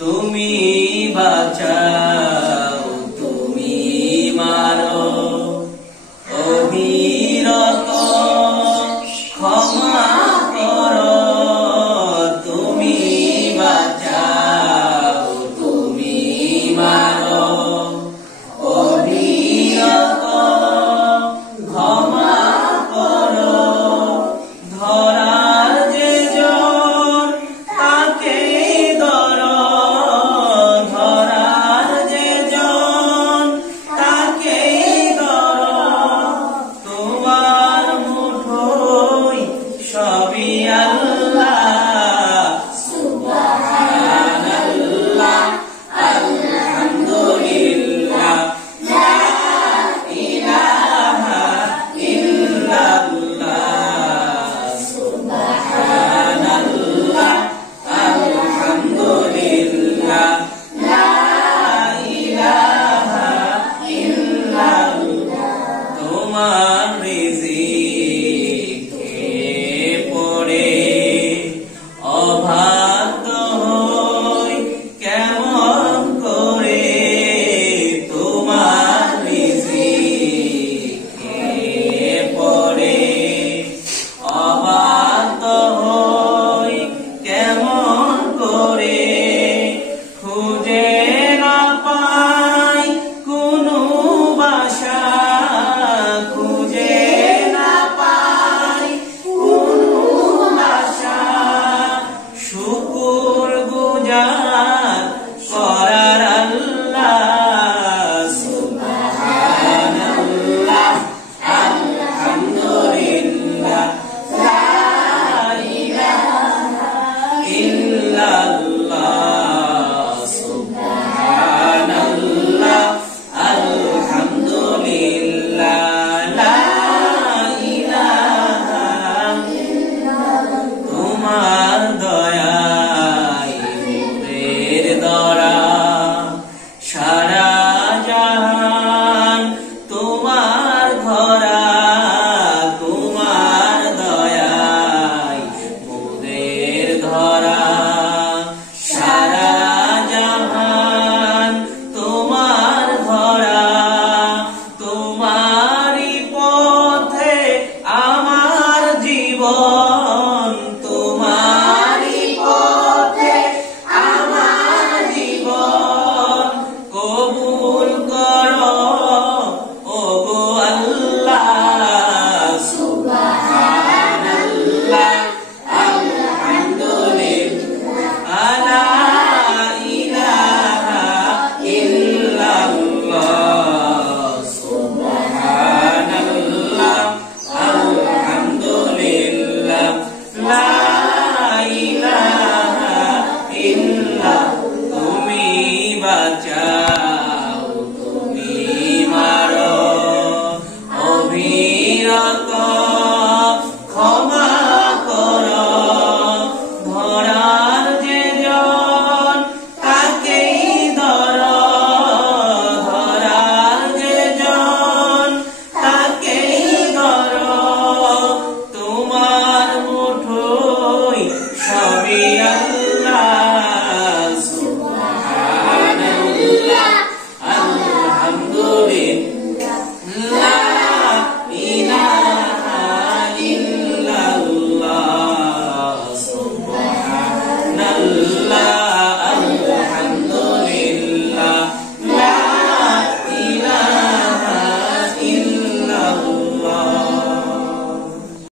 তুমি বাঁচাও, তুমি মারো, অবিরত ক্ষমা করো। তুমি বাঁচাও, তুমি মারো, অবিরত ক্ষমা করো। ধরার যে জন তাকে ধরো, ধরার যে জন তাকে ধরো। তোমার মুঠোয় সবই আল্লাহ, সুবহানাল্লাহ, আলহামদুলিল্লাহ, লা ইলাহা ইল্লাল্লাহ, সুবহানাল্লাহ, আলহামদুলিল্লাহ, লা ইলাহা ইল্লাল্লাহ। তোমার রিজিক খেয়ে পড়ে অবাধ্য হই কেমন করে। তোমার রিজিক খেয়ে পড়ে অবাধ্য হই কেমন করে। খুঁজে না পাই কোনো বাসা, খুঁজে না পাই কোনো বাসা। শুকুর গুজার